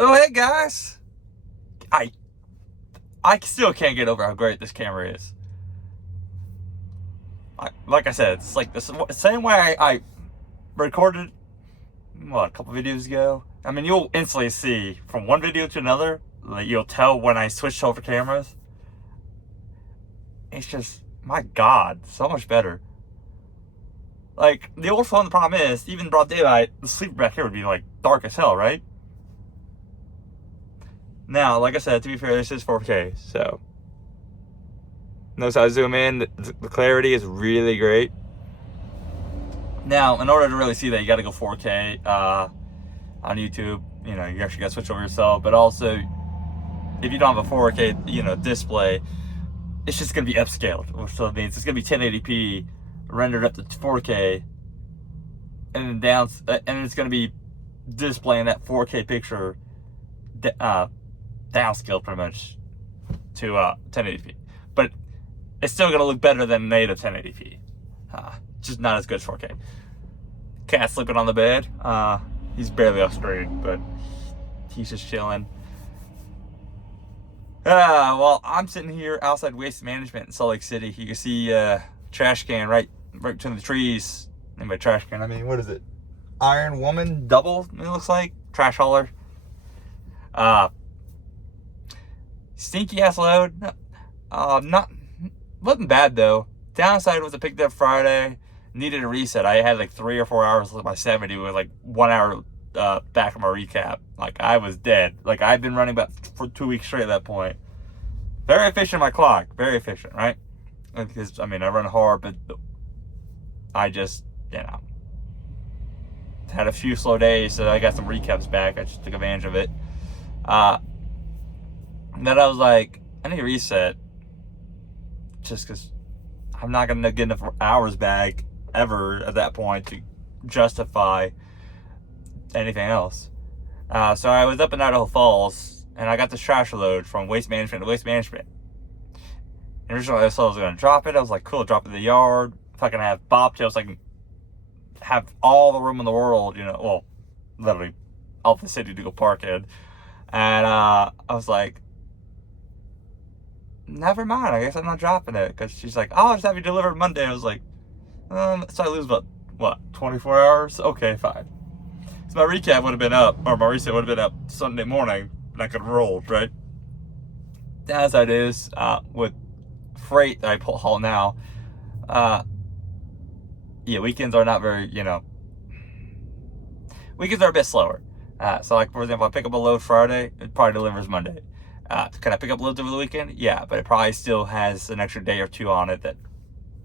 Oh, hey guys! I I still can't get over how great this camera is. Like I said, it's like the same way I recorded a couple videos ago. I mean, you'll instantly see from one video to another. Like you'll tell when I switched over cameras. It's just, my God, so much better. Like the old phone, the problem is even broad daylight, the sleep back here would be like dark as hell, right? Now, like I said, to be fair, this is 4K, so notice how I zoom in. The clarity is really great. Now, in order to really see that, you got to go 4K on YouTube. You know, you actually got to switch over yourself. But also, if you don't have a 4K, display, it's just going to be upscaled, which so means it's going to be 1080p rendered up to 4K, and then down, and it's going to be displaying that 4K picture downscaled pretty much to 1080p. But it's still going to look better than native 1080p. Just not as good as 4K. Cat sleeping on the bed. He's barely off screen, but he's just chilling. Well, I'm sitting here outside Waste Management in Salt Lake City. You can see trash can right between the trees. And by trash can, I mean, what is it? Iron Woman double, it looks like. Trash hauler. Stinky ass load. Wasn't bad though. Downside was I picked up Friday. Needed a reset. I had like 3 or 4 hours left by 70 with like 1 hour back of my recap. Like I was dead. Like I've been running about for 2 weeks straight at that point. Very efficient my clock. Very efficient, right? Because I mean I run hard, but I just had a few slow days, so I got some recaps back. I just took advantage of it. Then I was like, I need a reset, just because I'm not gonna get enough hours back ever at that point to justify anything else. So I was up in Idaho Falls, and I got this trash load from Waste Management to Waste Management. And originally I thought I was gonna drop it. I was like, cool, drop it in the yard. If I can have bobtails, I can have all the room in the world, well, literally all the city to go park in. And I was like, never mind, I guess I'm not dropping it. Because she's like, oh, I'll just have you delivered Monday. I was like, so I lose about, 24 hours? Okay, fine. So my recap would have been up, or my reset would have been up Sunday morning, and I could have rolled, right? As it is, with freight that I haul now, weekends are not very, weekends are a bit slower. So like, for example, I pick up a load Friday, it probably delivers Monday. Can I pick up loads over the weekend? Yeah, but it probably still has an extra day or two on it that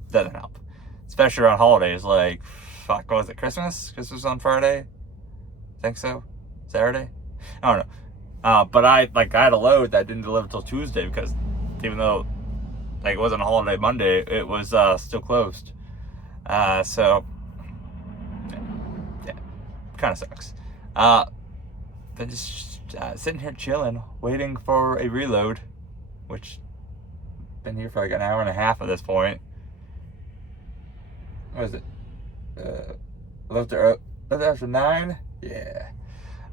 doesn't help. Especially around holidays, like, what was it, Christmas? Christmas on Friday? I think so. Saturday? I don't know. But I had a load that didn't deliver until Tuesday because even though, it wasn't a holiday Monday, it was still closed. So, yeah, kind of sucks. Then just sitting here chilling, waiting for a reload, which been here for like an hour and a half at this point. What is it? Left after 9? Yeah.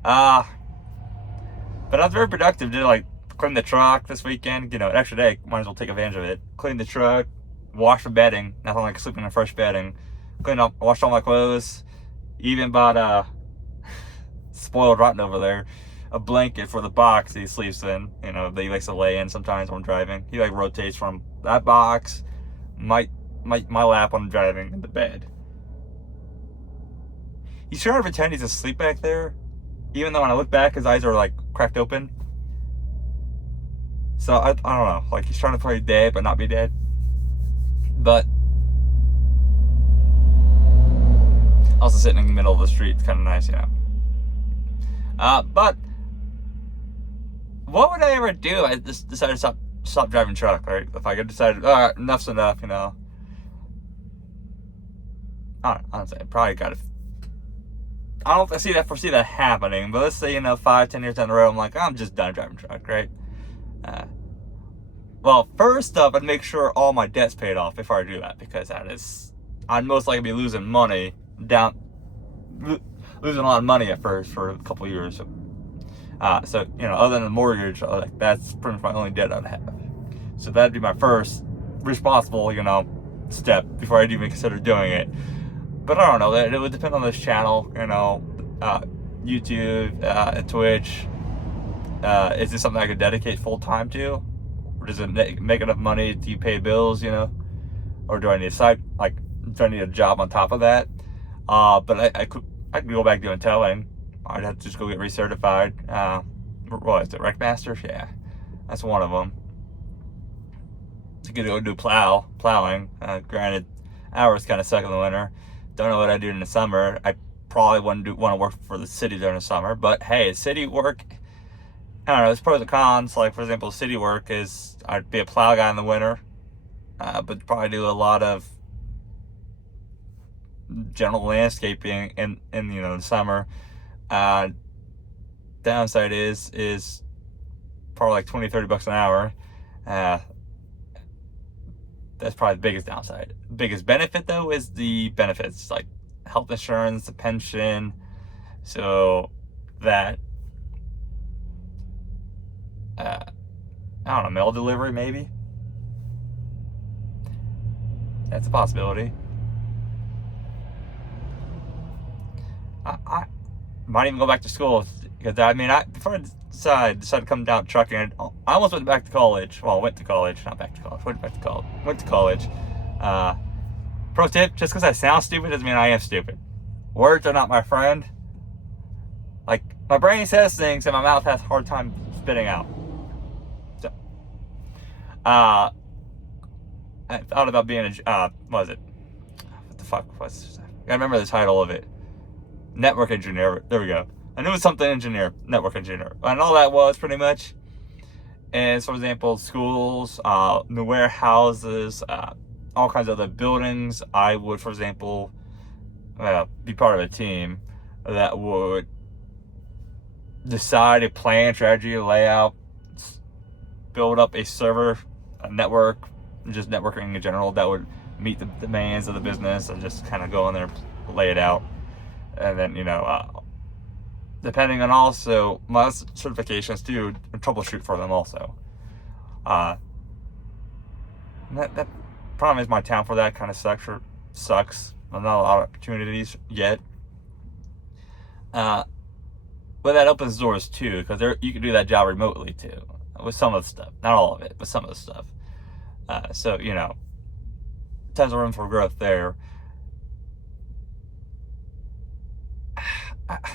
But I was very productive. Did clean the truck this weekend. An extra day. Might as well take advantage of it. Clean the truck, wash the bedding. Nothing like sleeping in fresh bedding. Cleaned up, washed all my clothes. Even bought spoiled rotten over there a blanket for the box he sleeps in. That he likes to lay in sometimes when I'm driving. He rotates from that box, my lap when I'm driving, in the bed. He's trying to pretend he's asleep back there, even though when I look back, his eyes are cracked open. So I don't know. He's trying to play dead but not be dead. But also sitting in the middle of the street, it's kind of nice, But what would I ever do? I just decided to stop driving truck, right? If I could decide, all right, enough's enough, I don't know. Honestly, I probably got to. I don't foresee that happening, but let's say 5-10 years down the road, I'm like, I'm just done driving truck, right? Well, first up, I'd make sure all my debt's paid off before I do that, because I'd most likely be losing money losing a lot of money at first for a couple of years. So, other than the mortgage, like, that's pretty much my only debt I'd have. So that'd be my first responsible, step before I'd even consider doing it. But I don't know. It would depend on this channel, YouTube, Twitch. Is this something I could dedicate full time to? Or does it make enough money to pay bills, Or do I need do I need a job on top of that? But I could go back doing towing. I'd have to just go get recertified. What is it, Wreckmasters? Yeah, that's one of them. To go do plowing. Granted, hours kind of suck in the winter. Don't know what I do in the summer. I probably wouldn't want to work for the city during the summer. But hey, city work, I don't know, there's pros and cons. Like, for example, city work is, I'd be a plow guy in the winter, but probably do a lot of general landscaping in the summer. Downside is probably like $20-$30 an hour. That's probably the biggest downside. Biggest benefit though is the benefits, like health insurance, the pension. So that I don't know, mail delivery maybe. That's a possibility. I might even go back to school because before I decided to come down trucking, I almost went back to college. Well, went to college. Pro tip: just because I sound stupid doesn't mean I am stupid. Words are not my friend. Like, my brain says things and my mouth has a hard time spitting out. So, I thought about being what was it? What the fuck was? I remember the title of it. Network engineer. There we go. I knew it was something engineer, network engineer, and all that was pretty much. And so, for example, schools, the warehouses, all kinds of other buildings. I would, for example, be part of a team that would decide a plan, strategy, layout, build up a server, a network, just networking in general that would meet the demands of the business, and just kind of go in there, lay it out. And then, depending on also my certifications too, troubleshoot for them also. That problem is my town for that kind of sucks. Not a lot of opportunities yet. But that opens doors too, because you can do that job remotely too, with some of the stuff. Not all of it, but some of the stuff. So, tons of room for growth there.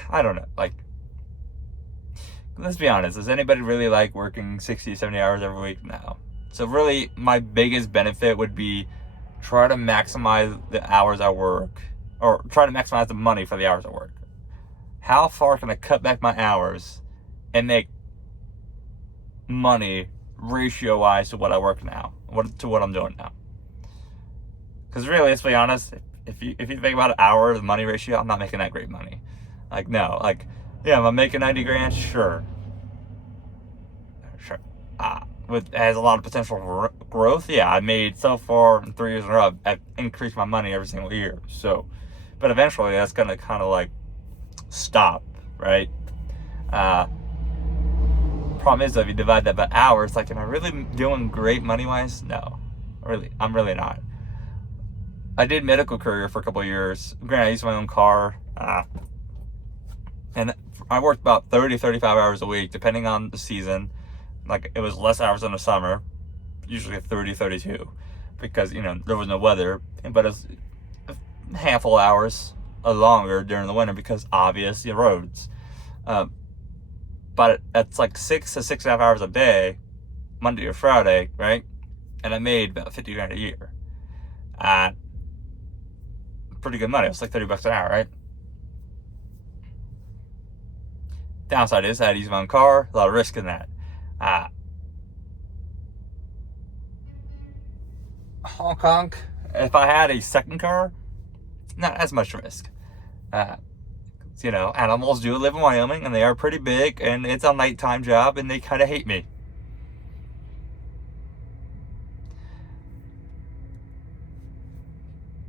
I don't know, like, let's be honest, does anybody really like working 60, 70 hours every week? No. So really, my biggest benefit would be try to maximize the hours I work, or try to maximize the money for the hours I work. How far can I cut back my hours and make money ratio-wise to what I work now, to what I'm doing now? Because really, let's be honest, if you think about an hour, the money ratio, I'm not making that great money. Like, no, like, yeah, am I making 90 grand? Sure. Has a lot of potential for growth. Yeah, I made so far in 3 years in a row, I've increased my money every single year. So, but eventually that's going to kind of like stop, right? Problem is, though, if you divide that by hours, like, am I really doing great money-wise? No, I'm really not. I did medical career for a couple of years. Granted, I used my own car. And I worked about 30, 35 hours a week, depending on the season. Like, it was less hours in the summer, usually 30, 32, because, there was no weather. But it was a handful of hours longer during the winter because, obvious, roads. But it's like 6 to 6.5 hours a day, Monday to Friday, right? And I made about 50 grand a year. Pretty good money. It was like $30 an hour, right? Downside is I had to use my own car, a lot of risk in that. Hong Kong, if I had a second car, not as much risk. Animals do live in Wyoming, and they are pretty big, and it's a nighttime job, and they kind of hate me.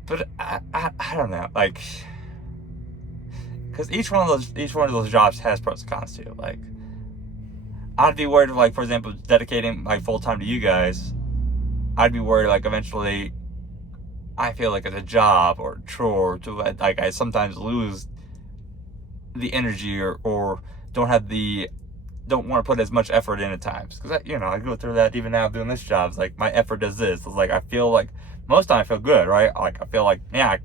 But I don't know, like, because each one of those jobs has pros and cons too. Like, I'd be worried, like, for example, dedicating my full time to you guys. I'd be worried, like, eventually I feel like it's a job or a chore to, like, I sometimes lose the energy or don't want to put as much effort in at times. Because, I go through that even now doing this job. It's like my effort does this. It's like I feel like most of the time I feel good, right? Like I feel like, yeah,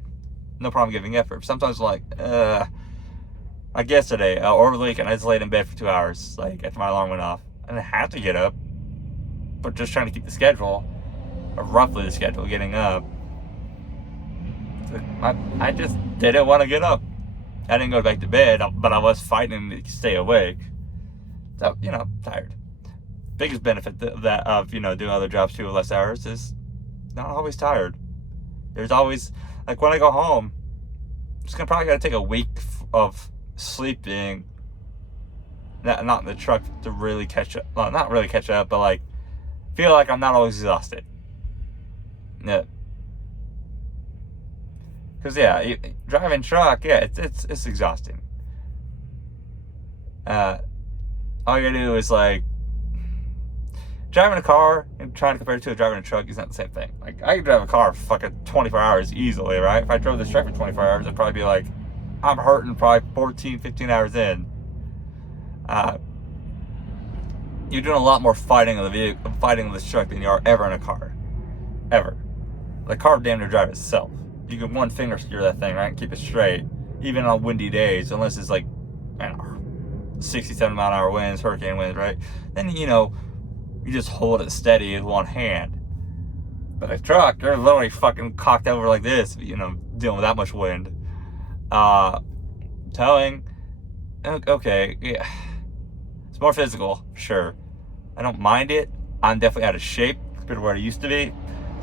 no problem giving effort. Sometimes like yesterday or over the weekend, I just laid in bed for 2 hours, like after my alarm went off. I didn't have to get up, but just trying to keep the schedule, or roughly the schedule, getting up. I just didn't want to get up. I didn't go back to bed, but I was fighting to stay awake. So, tired. Biggest benefit of doing other jobs too with less hours is not always tired. There's always, like when I go home, I'm just probably gotta take a week of sleeping, not in the truck to really catch up. Well, not really catch up, but like feel like I'm not always exhausted. Yeah. Because driving truck, it's exhausting. All you gotta do is like driving a car and trying to compare it to driving a truck is not the same thing. Like I can drive a car for fucking 24 hours easily, right? If I drove this truck for 24 hours, I'd probably be like, I'm hurting probably 14, 15 hours in. You're doing a lot more fighting of this truck than you are ever in a car. Ever. The car damn near drives itself. You can one finger steer that thing, right, and keep it straight, even on windy days, unless it's like, 67 mile an hour winds, hurricane winds, right? Then, you just hold it steady with one hand. But a truck, you're literally fucking cocked over like this, dealing with that much wind. Towing, okay, yeah. It's more physical, sure. I don't mind it. I'm definitely out of shape compared to where I used to be.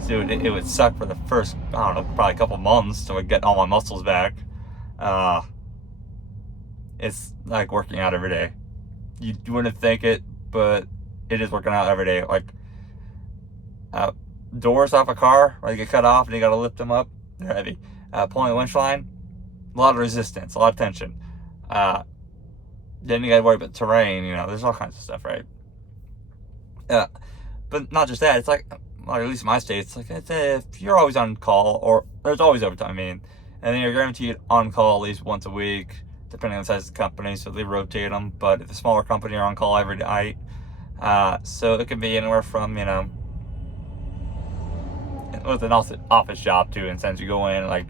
So it would suck for the first, probably a couple months till I get all my muscles back. It's like working out every day. You wouldn't think it, but it is working out every day. Like, doors off a car, they get cut off and you gotta lift them up. They're heavy. Pulling a winch line, a lot of resistance, a lot of tension. Then you gotta worry about terrain, there's all kinds of stuff, right? But not just that, it's like, or at least in my state, it's like if you're always on call, or there's always overtime, and then you're guaranteed on call at least once a week, depending on the size of the company, so they rotate them. But if a smaller company, you're on call every night, so it can be anywhere from, with an office job too, and since you go in like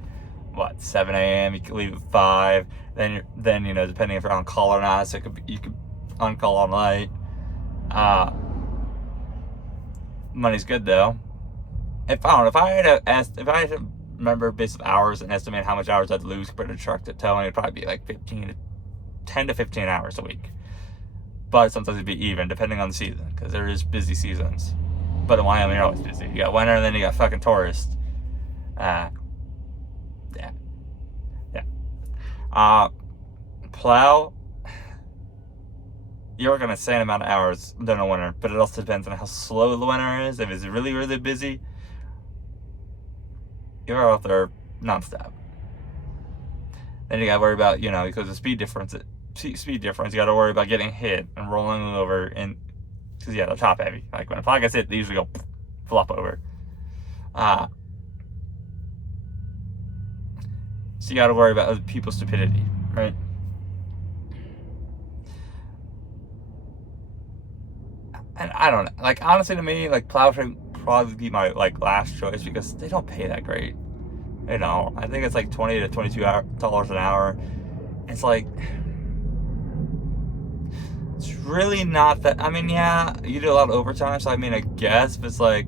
7 a.m., you can leave at 5, then depending if you're on call or not, so you could on call all night. Money's good though. If I had to remember base of hours and estimate how much hours I'd lose compared to truck to towing, it'd probably be like 10 to 15 hours a week. But sometimes it'd be even, depending on the season, because there is busy seasons. But in Wyoming, you're always busy. You got winter, and then you got fucking tourists. Plow, you work on a insane amount of hours during the winter, but it also depends on how slow the winter is. If it's really, really busy, you're out there nonstop. Then you gotta worry about, because of speed difference, you gotta worry about getting hit and rolling over, and because they're top heavy. Like when a plow gets hit, they usually go flop over. So you gotta worry about other people's stupidity, right? And I don't know, like honestly to me, like plow should probably be my last choice because they don't pay that great. I think it's like $20 to $22 an hour. It's like, it's really not that. You do a lot of overtime, so I guess, but it's like,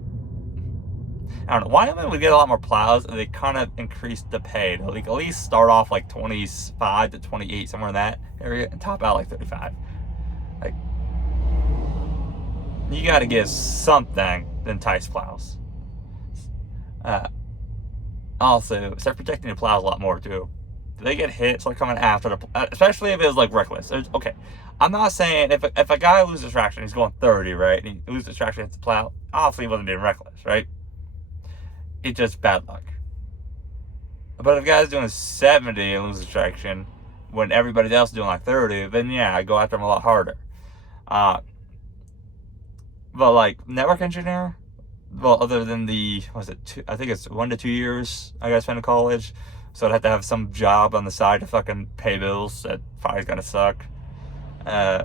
I don't know. Wyoming would get a lot more plows, and they kind of increased the pay. They'll at least start off like 25 to 28, somewhere in that area, and top out like 35. Like, you got to give something to entice plows. Also, start protecting the plows a lot more too. They get hit, start coming after especially if it was like reckless. Okay, I'm not saying if a guy loses traction, he's going 30, right? And he loses traction, hits the plow. Obviously, he wasn't being reckless, right? It's just bad luck. But if a guy's doing 70 and loses traction when everybody else is doing like 30, then I go after him a lot harder. But like network engineer, well, other than I think it's 1 to 2 years I gotta spend in college, so I'd have to have some job on the side to fucking pay bills. That probably gonna suck. Uh,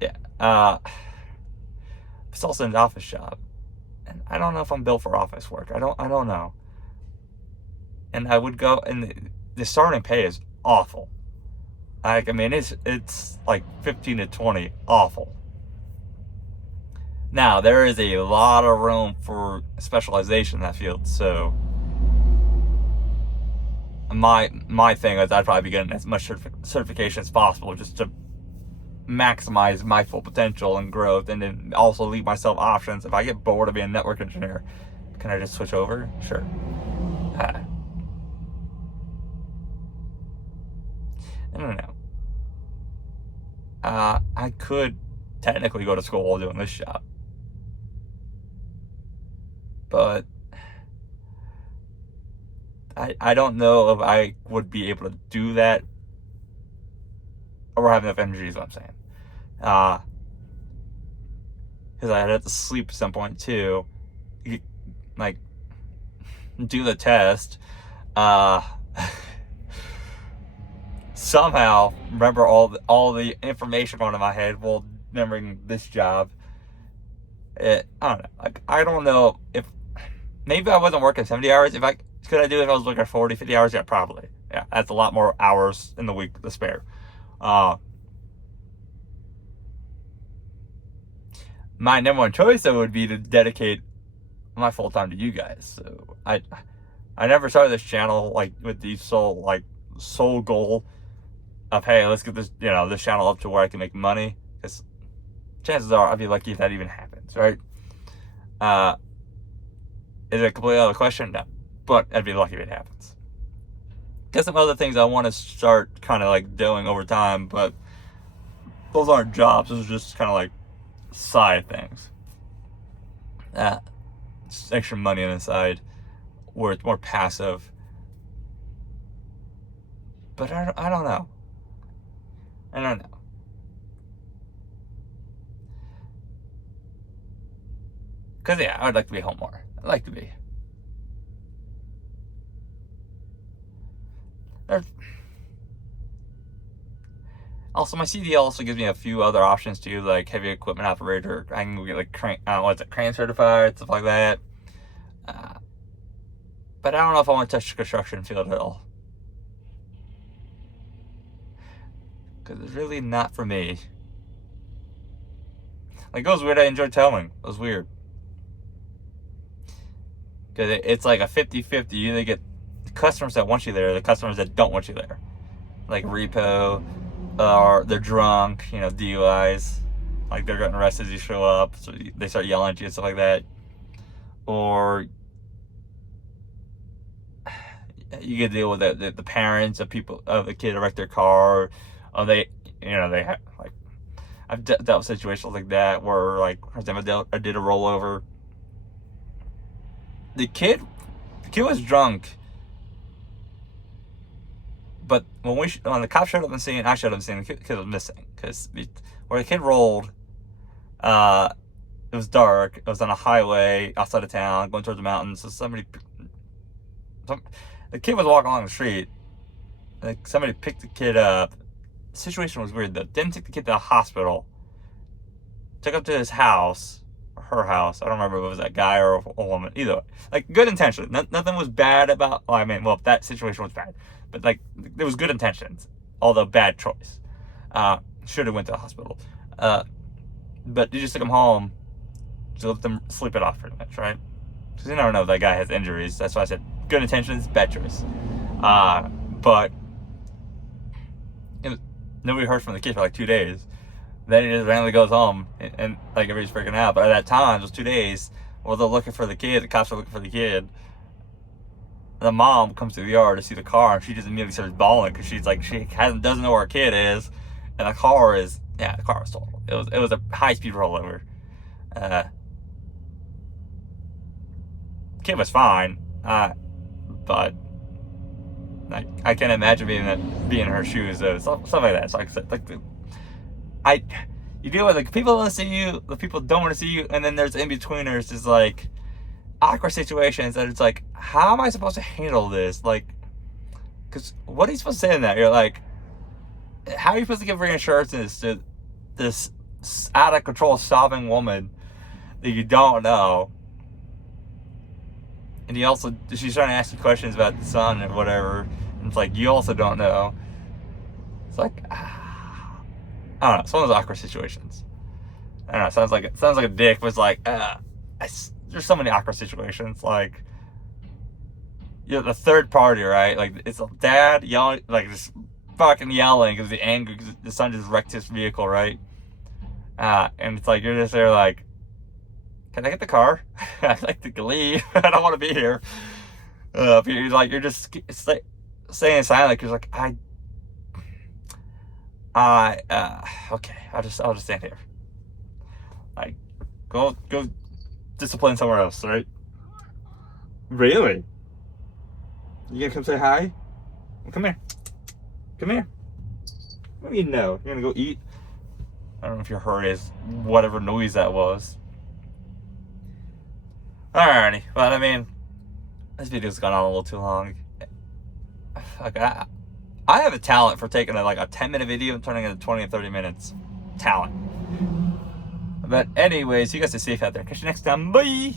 yeah. It's also an office job, and I don't know if I'm built for office work. I don't know. And I would go, and the starting pay is awful. Like, I mean, it's like 15 to 20, awful. Now, there is a lot of room for specialization in that field, so my thing is I'd probably be getting as much certification as possible just to maximize my full potential and growth, and then also leave myself options. If I get bored of being a network engineer, can I just switch over? Sure. I don't know. I could technically go to school while doing this job, but I don't know if I would be able to do that or have enough energy, is what I'm saying. Because I'd have to sleep at some point too. Like, do the test. Somehow remember all the information going in my head while remembering this job. I don't know. Like, I don't know if maybe I wasn't working 70 hours. Could I do it if I was working 40, 50 hours? Yeah, probably. Yeah, that's a lot more hours in the week to spare. My number one choice though would be to dedicate my full time to you guys. So I never started this channel like with the sole goal of, hey, let's get this channel up to where I can make money, because chances are I'd be lucky if that even happens, right? Is it a completely other question? No, but I'd be lucky if it happens. Got some other things I want to start kind of like doing over time, but those aren't jobs. Those are just kind of like side things. Just extra money on the side where it's more passive. But I don't know. I don't know. Because, yeah, I would like to be home more. I'd like to be. Also, my CDL also gives me a few other options too, like heavy equipment operator. I can get like crane certified, stuff like that. But I don't know if I want to touch the construction field at all, because it's really not for me. Like, it was weird. I enjoyed towing. It was weird. Because it's like a 50-50. You either get the customers that want you there, or the customers that don't want you there. Like repo, or they're drunk, DUIs. Like, they're getting arrested as you show up, so they start yelling at you and stuff like that. Or you get to deal with the parents of the kid who wrecked their car. Or they have, like, I've dealt with situations like that where, like, for example, I did a rollover. The kid was drunk, but when the cops showed up on the scene, I showed up on the scene, the kid was missing, because where the kid rolled, it was dark. It was on a highway outside of town, going towards the mountains. So the kid was walking along the street. Like, somebody picked the kid up. The situation was weird though. Didn't take the kid to the hospital. Took him to his house, or her house. I don't remember if it was a guy or a woman. Either way, like, good intention. Nothing was bad about. That situation was bad, but like, there was good intentions. Although bad choice. Should have went to the hospital. But you just took him home to let them sleep it off, pretty much, right? Because you never know if that guy has injuries. That's why I said good intentions, bad choice. But nobody heard from the kid for like 2 days. Then he just randomly goes home, and like, everybody's freaking out. But at that time, those 2 days, they're looking for the kid. The cops are looking for the kid. The mom comes to the yard to see the car, and she just immediately starts bawling because she's like, doesn't know where her kid is, and the car was totaled. It was a high speed rollover. Kid was fine, but like, I can't imagine being in her shoes though. Stuff like that. So, like I said, you deal with like people want to see you, the people don't want to see you, and then there's in-betweeners, is like awkward situations that it's like, how am I supposed to handle this? Like, because what are you supposed to say in that? You're like, how are you supposed to give reassurances to this out of control sobbing woman that you don't know? And she's trying to ask you questions about the son and whatever, and it's like, you also don't know. It's like, I don't know, it's one of those awkward situations. I don't know, sounds like a dick, but it's like, there's so many awkward situations. Like, you know, the third party, right? Like, it's a dad yelling, like, just fucking yelling because the son just wrecked his vehicle, right? And it's like, you're just there like, can I get the car? I'd like to leave. I don't want to be here. You're just saying silent. You're like, okay, I'll just stand here. Like, go discipline somewhere else, right? Really? You gonna come say hi? Come here. Come here. What do you know? You're gonna go eat? I don't know if you heard whatever noise that was. Alrighty, but I mean, this video's gone on a little too long. Like, I have a talent for taking a 10-minute video and turning it into 20 and 30 minutes. Talent. But anyways, you guys stay safe out there. Catch you next time. Bye!